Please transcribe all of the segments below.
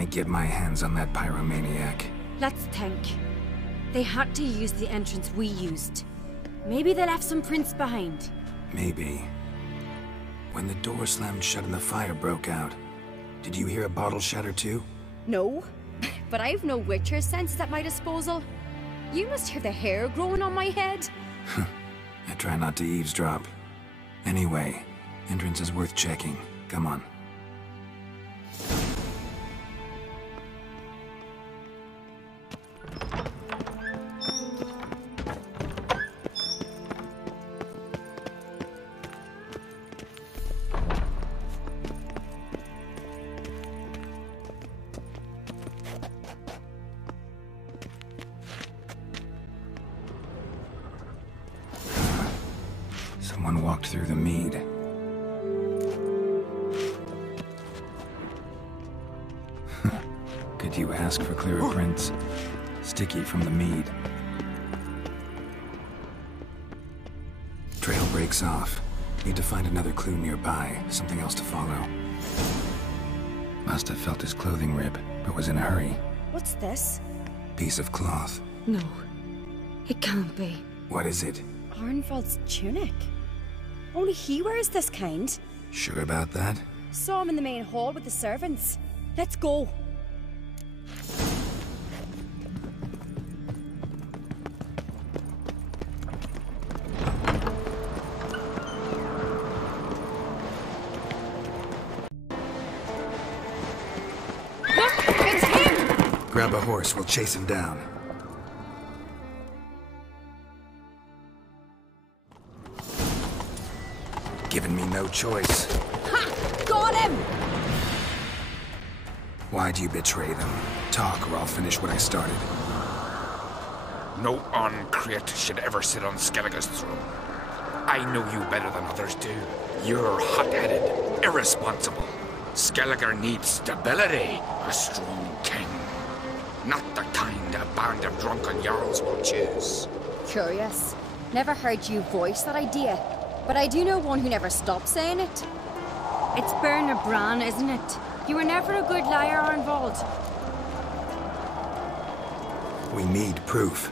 I get my hands on that pyromaniac? Let's think. They had to use the entrance we used. Maybe they left some prints behind. Maybe. When the door slammed shut and the fire broke out, did you hear a bottle shatter too? No, but I've no Witcher sense at my disposal. You must hear the hair growing on my head. I try not to eavesdrop. Anyway, entrance is worth checking. Come on. Someone walked through the mead. Could you ask for clearer prints? Sticky from the mead. Trail breaks off. Need to find another clue nearby, something else to follow. Must have felt his clothing rip, but was in a hurry. What's this? Piece of cloth. No, it can't be. What is it? Arnvald's tunic. Only he wears this kind. Sure about that? Saw him in the main hall with the servants. Let's go. Look, it's him! Grab a horse, we'll chase him down. Giving me no choice. Ha! Got him! Why'd you betray them? Talk or I'll finish what I started. No Oncreate should ever sit on Skellige's throne. I know you better than others do. You're hot-headed, irresponsible. Skellige needs stability, a strong king. Not the kind a band of drunken jarls will choose. Curious. Never heard you voice that idea. But I do know one who never stops saying it. It's Bernard Bran, isn't it? You were never a good liar, Arnvald. We need proof.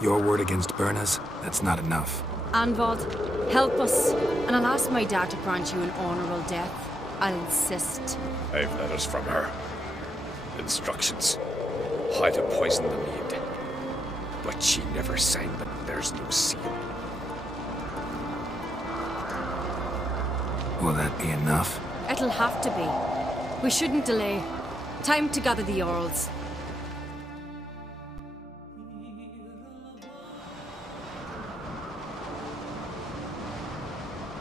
Your word against Berna's, that's not enough. Arnvald, help us, and I'll ask my dad to grant you an honourable death. I'll insist. I've letters from her. Instructions. How to poison the mead. But she never signed them. There's no seal. Will that be enough? It'll have to be. We shouldn't delay. Time to gather the Jarls.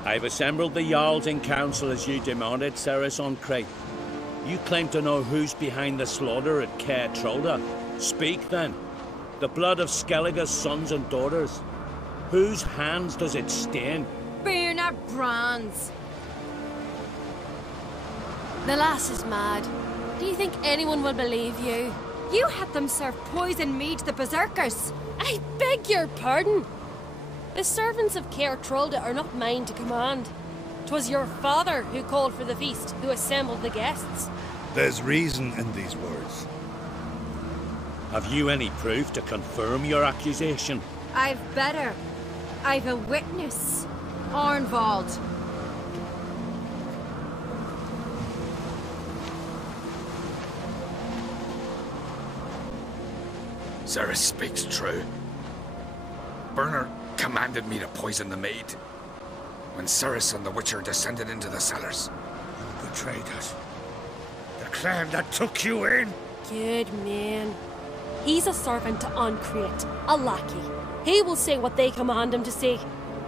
I've assembled the Jarls in council as you demanded, Ceres Oncreate. You claim to know who's behind the slaughter at Caer Trolda. Speak then. The blood of Skellige's sons and daughters. Whose hands does it stain? Bernard Bran's. The lass is mad. Do you think anyone will believe you? You had them serve poison mead to the berserkers. I beg your pardon. The servants of Caer Trolda are not mine to command. 'Twas your father who called for the feast, who assembled the guests. There's reason in these words. Have you any proof to confirm your accusation? I've better. I've a witness. Arnvald. Ceres speaks true. Bernard commanded me to poison the maid. When Ceres and the Witcher descended into the cellars. You betrayed us. The clan that took you in. Good man. He's a servant to Oncreate, a lackey. He will say what they command him to say.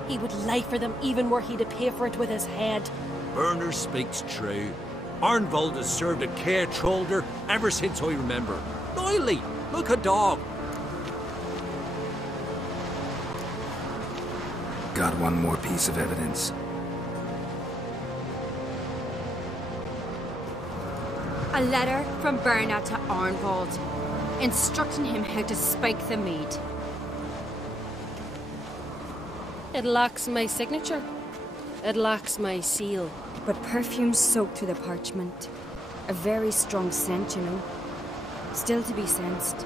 He would lie for them even were he to pay for it with his head. Bernard speaks true. Arnvald has served at Caer Trolda ever since I remember. Noily, look a dog. Got one more piece of evidence. A letter from Bernard to Arnvald, instructing him how to spike the mead. It lacks my signature. It lacks my seal. But perfume soaked through the parchment. A very strong scent, you know. Still to be sensed.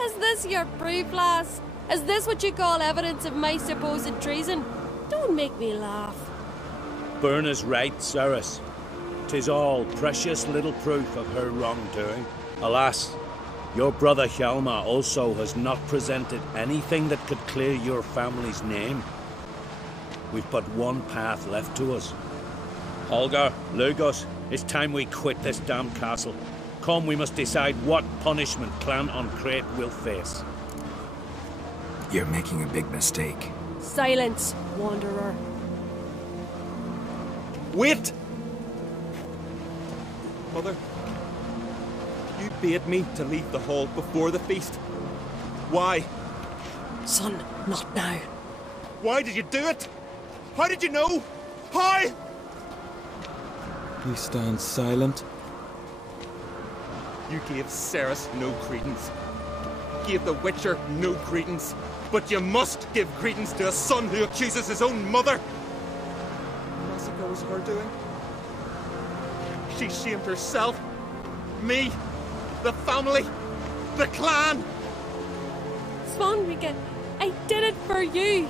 Is this your proof, lass? Is this what you call evidence of my supposed treason? Don't make me laugh. Berna's right, Ceres. 'Tis all precious little proof of her wrongdoing. Alas, your brother Hjalmar also has not presented anything that could clear your family's name. We've but one path left to us. Holger, Lugos, it's time we quit this damn castle. Come, we must decide what punishment Clan on Crete will face. You're making a big mistake. Silence, wanderer. Wait! Mother, you bade me to leave the hall before the feast. Why? Son, not now. Why did you do it? How did you know? How? You stand silent. You gave Ceres no credence. Gave the Witcher no credence. But you must give credence to a son who accuses his own mother. The massacre was her doing. She shamed herself, me, the family, the clan. Svanrika, I did it for you.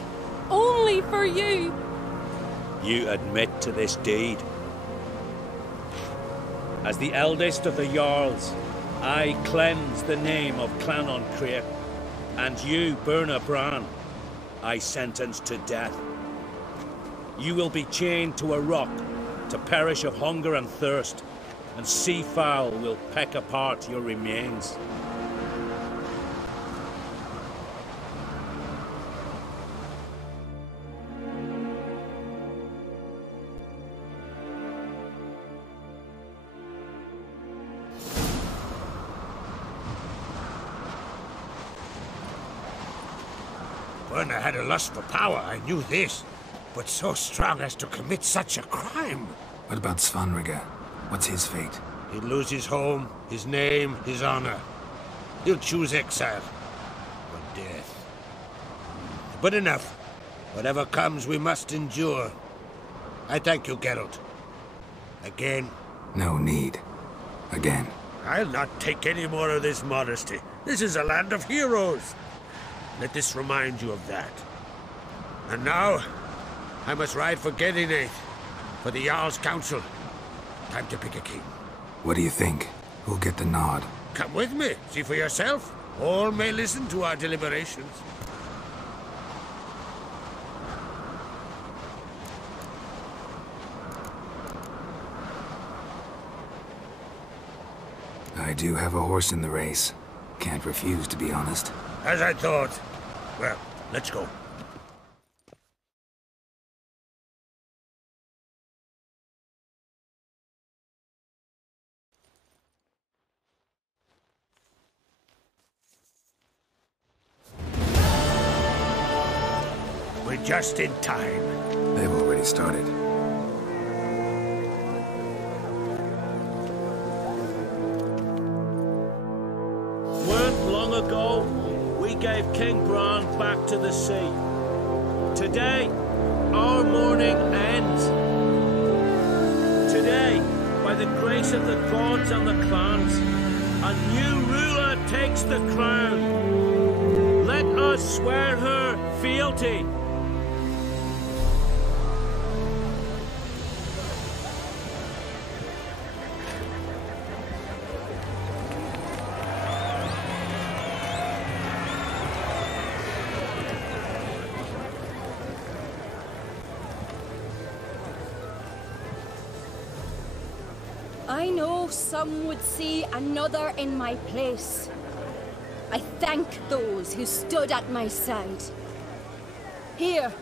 Only for you. You admit to this deed. As the eldest of the Jarls, I cleanse the name of Clan on Crete, and you, Berna Bran, I sentence to death. You will be chained to a rock to perish of hunger and thirst, and sea fowl will peck apart your remains. Berna had a lust for power, I knew this. But so strong as to commit such a crime. What about Svanrika? What's his fate? He'll lose his home, his name, his honor. He'll choose exile. Or death. But enough. Whatever comes, we must endure. I thank you, Geralt. Again. No need. Again. I'll not take any more of this modesty. This is a land of heroes. Let this remind you of that. And now, I must ride for Gedinath, for the Jarl's Council. Time to pick a king. What do you think? Who'll get the nod? Come with me, see for yourself. All may listen to our deliberations. I do have a horse in the race. Can't refuse, to be honest. As I thought. Well, let's go. We're just in time. They've already started. Weren't long ago, we gave King Bran back to the sea. Today, our mourning ends. Today, by the grace of the gods and the clans, a new ruler takes the crown. Let us swear her fealty. I know some would see another in my place. I thank those who stood at my side. Here,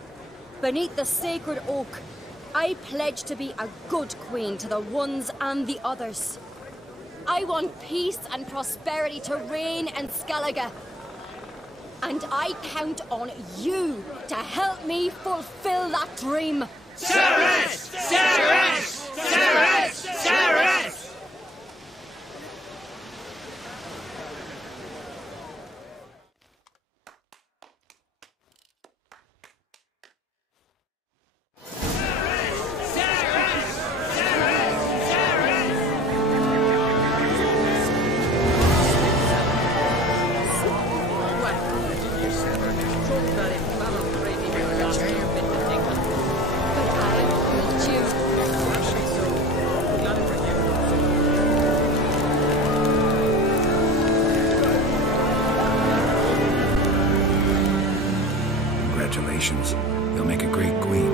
beneath the sacred oak, I pledge to be a good queen to the ones and the others. I want peace and prosperity to reign in Skellige. And I count on you to help me fulfill that dream. Ceres! Ceres! Ceres! Ceres! You'll make a great queen.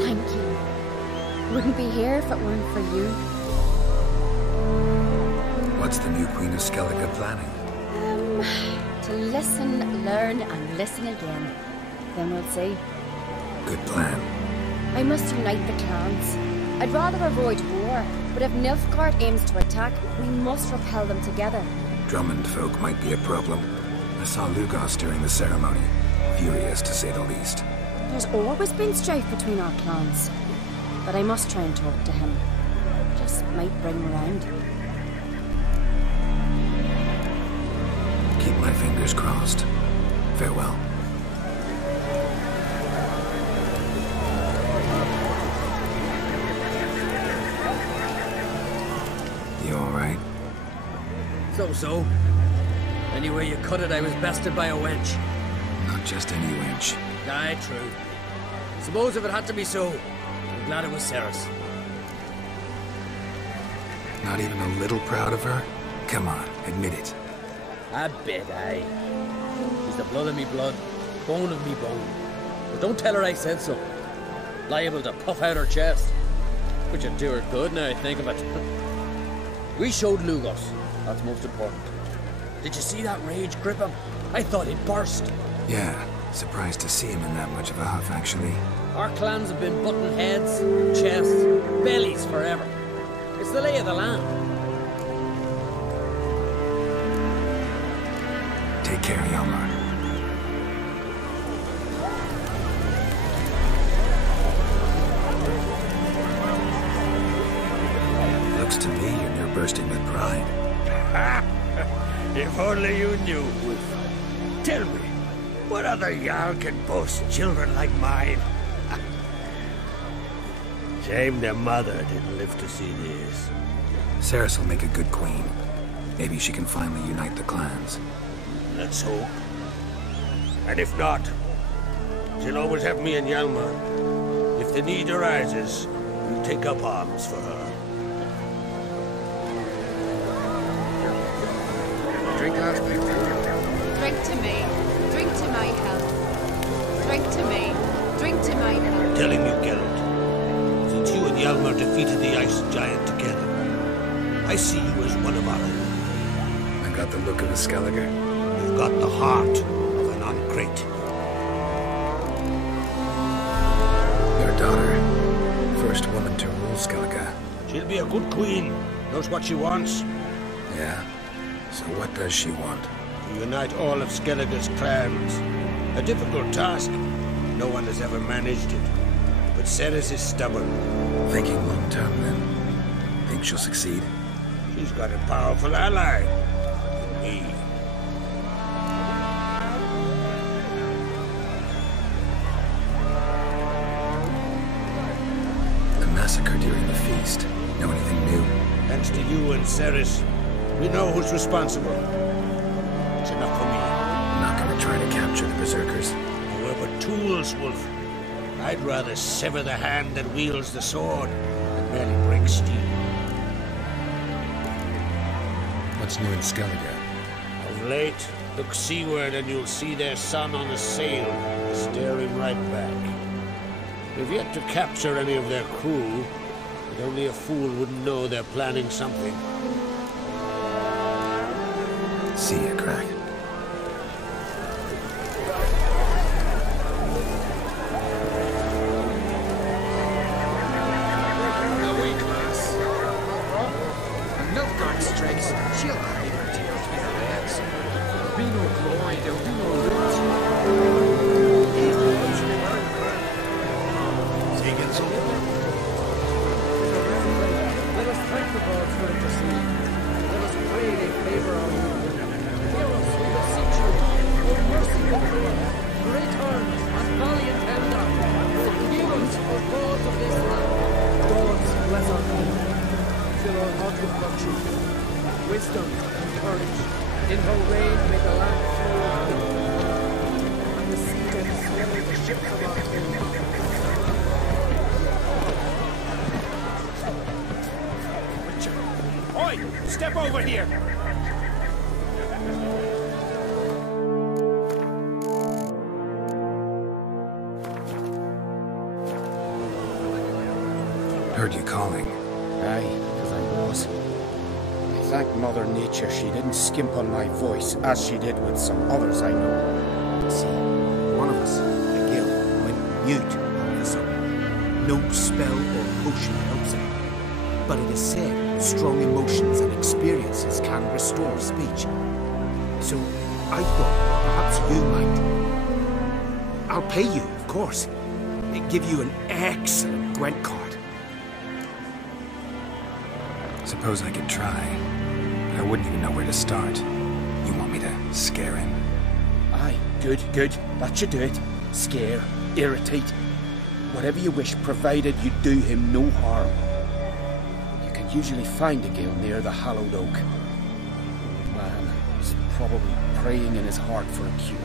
Thank you. Wouldn't be here if it weren't for you. What's the new Queen of Skellige planning? To listen, learn, and listen again. Then we'll see. Good plan. I must unite the clans. I'd rather avoid war, but if Nilfgaard aims to attack, we must repel them together. Drummond folk might be a problem. I saw Lugos during the ceremony. Furious, to say the least. There's always been strife between our clans. But I must try and talk to him. Just might bring him around. Keep my fingers crossed. Farewell. You alright? So. Anyway you cut it, I was bested by a wench. Not just any wench. Aye, true. Suppose if it had to be so, I'm glad it was Ceres. Not even a little proud of her? Come on, admit it. A bit, aye. She's the blood of me blood, bone of me bone. But don't tell her I said so. Liable to puff out her chest. Which would do her good now I think of it. We showed Lugos. That's most important. Did you see that rage grip him? I thought he'd burst. Yeah, surprised to see him in that much of a huff, actually. Our clans have been butting heads, chests, bellies forever. It's the lay of the land. Take care, Hjalmar. Looks to me you're near bursting with pride. If only you knew, Wolf. Tell me, what other Jarl can boast children like mine? Shame their mother didn't live to see this. Ceres will make a good queen. Maybe she can finally unite the clans. Let's hope. And if not, she'll always have me and Hjalmar. If the need arises, we'll take up arms for her. Drink last night. Drink to me. Drink to my health. Drink to me. Drink to my health. Telling you, Geralt, since you and Hjalmar defeated the ice giant together, I see you as one of our own. I got the look of a Skellige. You've got the heart of an Uncrate. Your daughter, first woman to rule Skellige. She'll be a good queen. Knows what she wants. Yeah? So what does she want? To unite all of Skellige's clans. A difficult task. No one has ever managed it. But Ceres is stubborn. Thinking long term, then. Think she'll succeed? She's got a powerful ally. Me. The massacre during the feast. Know anything new? Thanks to you and Ceres, we know who's responsible. It's enough for me. I'm not gonna try to capture the berserkers. You were but tools, Wolf. I'd rather sever the hand that wields the sword than merely break steel. What's new in Skellige? Of late, look seaward and you'll see their sun on a sail, staring right back. We've yet to capture any of their crew, but only a fool wouldn't know they're planning something. See ya, Crack. Away, class. When Nilfgaard strikes, she'll hide her tail between her legs. There'll be no glory, there'll be no loot. Let us thank the gods for interceding. Let us pray they favor our movement. Hear us, we beseech you. O merciful Lord, great arms and valiant Elder, forgive us, O gods of this land. Gods, bless our people. Fill our hearts with virtue, wisdom and courage. In her reign may the land flow and the sea may swallow the ships of our king. Oi! Step over here! Heard you calling. Aye, because I was. I thank Mother Nature she didn't skimp on my voice, as she did with some others I know. But see, one of us, the Gill, went mute all of a sudden. No spell or potion helps him. But it is said strong emotions and experiences can restore speech. So I thought perhaps you might. I'll pay you, of course. Give you an excellent Gwent card. Suppose I could try. I wouldn't even know where to start. You want me to scare him? Aye, good, good. That should do it. Scare, irritate. Whatever you wish, provided you do him no harm. You can usually find a Gill near the Hallowed Oak. Man, he's probably praying in his heart for a cure.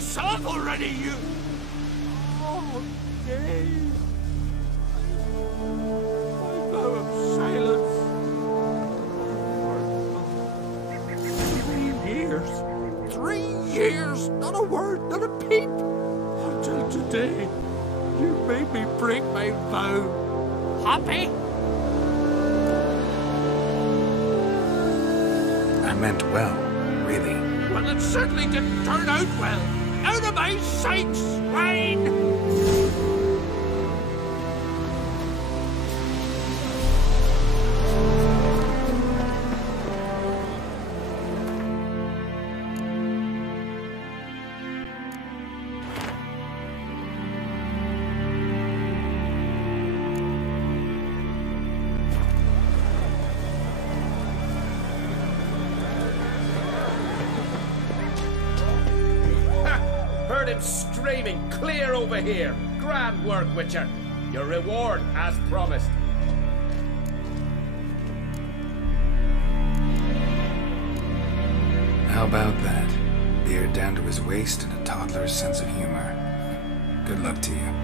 Stop already, you! Oh, Dave! My vow of silence. 3 years. 3 years! Not a word, not a peep! Until today, you made me break my vow. Happy? I meant well, really. Well, it certainly didn't turn out well. Out of my sight, swine! Heard him screaming clear over here. Grand work, Witcher. Your reward as promised. How about that? Beard down to his waist and a toddler's sense of humor. Good luck to you.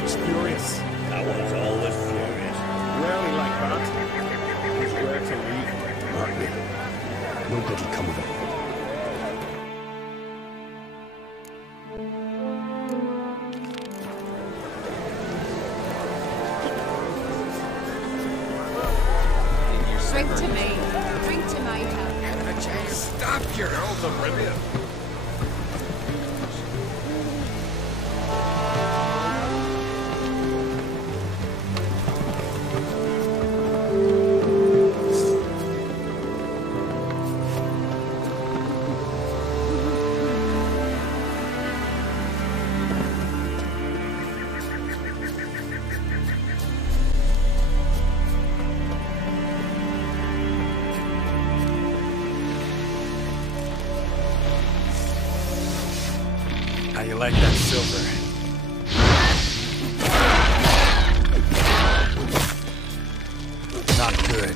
Was furious. That was always furious. Rarely like that. His where to leave. Martin. No good will come of it. Drink to me. Drink to my health. Stop your old oblivion. How you like that silver? Not good.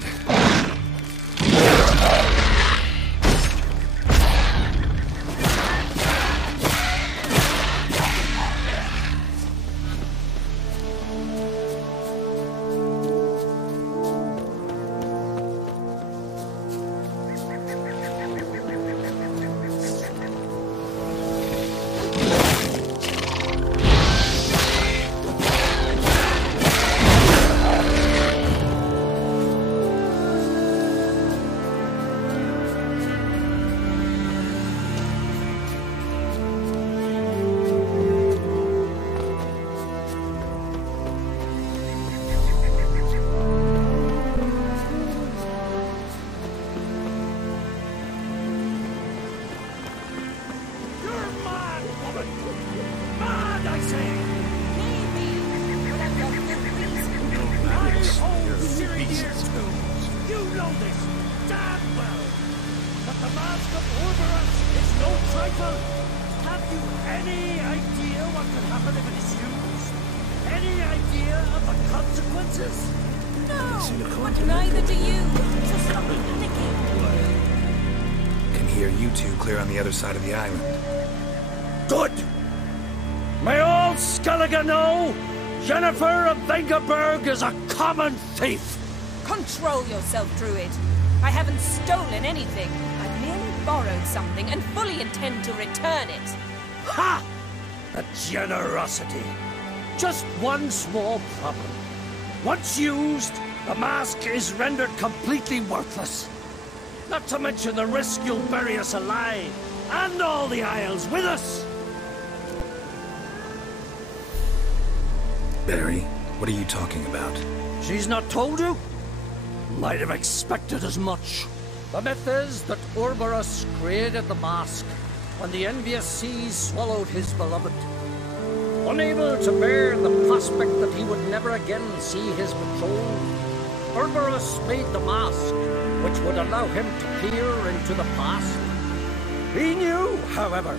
mask of Orberus is no trifle. Have you any idea what could happen if it is used? Any idea of the consequences? No, but neither do you. So stop panicking. Can hear you two clear on the other side of the island. Good! May all Skellige know Jennifer of Vengerberg is a common thief! Control yourself, Druid. I haven't stolen anything. I've merely borrowed something and fully intend to return it. Ha! The generosity. Just one small problem. Once used, the mask is rendered completely worthless. Not to mention the risk you'll bury us alive, and all the Isles with us! Barry, what are you talking about? She's not told you? Might have expected as much. The myth is that Orberus created the mask when the envious seas swallowed his beloved. Unable to bear the prospect that he would never again see his betrothed, Orberus made the mask, which would allow him to peer into the past. He knew, however,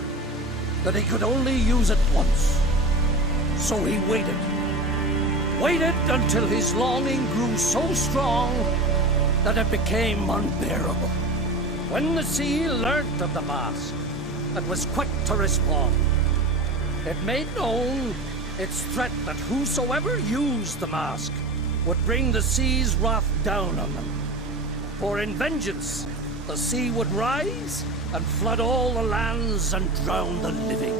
that he could only use it once. So he waited. Waited until his longing grew so strong that it became unbearable. When the sea learnt of the mask, it was quick to respond. It made known its threat that whosoever used the mask would bring the sea's wrath down on them. For in vengeance, the sea would rise and flood all the lands and drown the living.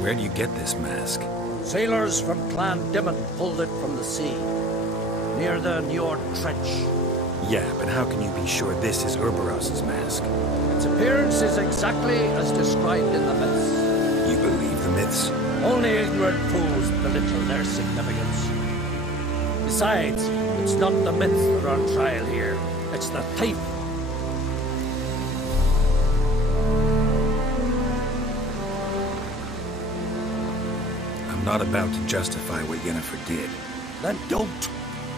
Where'd you get this mask? Sailors from Clan Dimon pulled it from the sea, near the Njord Trench. Yeah, but how can you be sure this is Orberus's mask? Its appearance is exactly as described in the myths. You believe the myths? Only ignorant fools belittle their significance. Besides, it's not the myths that are on trial here. It's the thief. I'm not about to justify what Yennefer did. Then don't.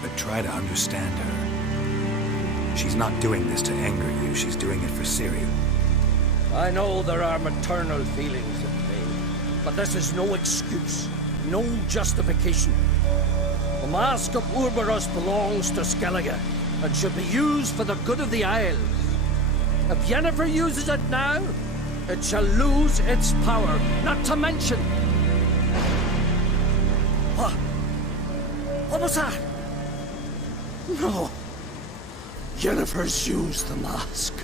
But try to understand her. She's not doing this to anger you, she's doing it for Ciri. I know there are maternal feelings at play, but this is no excuse, no justification. The mask of Orberus belongs to Skellige, and should be used for the good of the Isles. If Yennefer uses it now, it shall lose its power, not to mention... What? What was that? No. Yennefer's used the mask.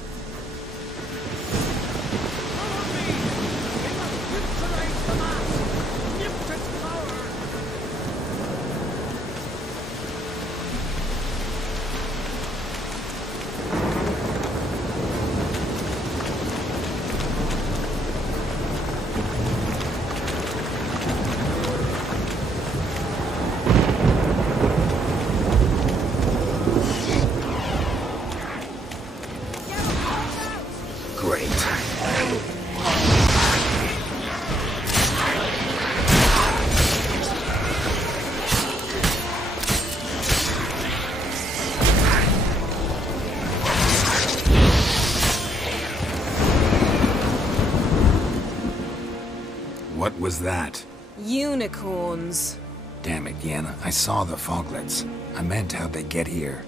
What was that? Unicorns. Damn it, Yenna. I saw the foglets. I meant how'd they get here.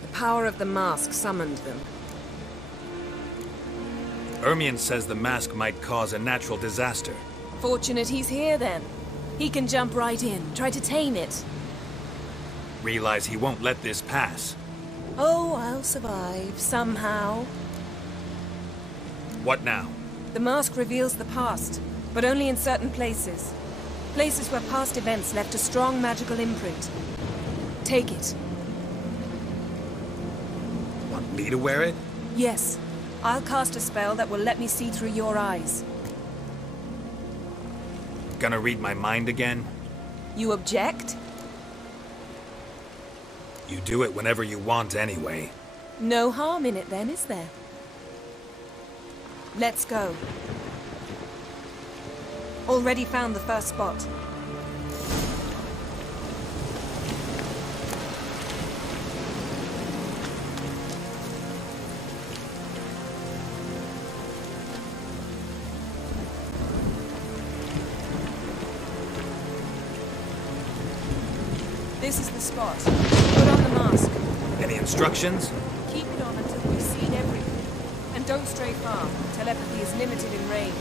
The power of the mask summoned them. Ermion says the mask might cause a natural disaster. Fortunate he's here, then. He can jump right in, try to tame it. Realize he won't let this pass. Oh, I'll survive, somehow. What now? The mask reveals the past, but only in certain places. Places where past events left a strong magical imprint. Take it. Want me to wear it? Yes. I'll cast a spell that will let me see through your eyes. Gonna read my mind again? You object? You do it whenever you want anyway. No harm in it then, is there? Let's go. Already found the first spot. This is the spot. Put on the mask. Any instructions? Keep it on until we've seen everything. And don't stray far. Telepathy is limited in range.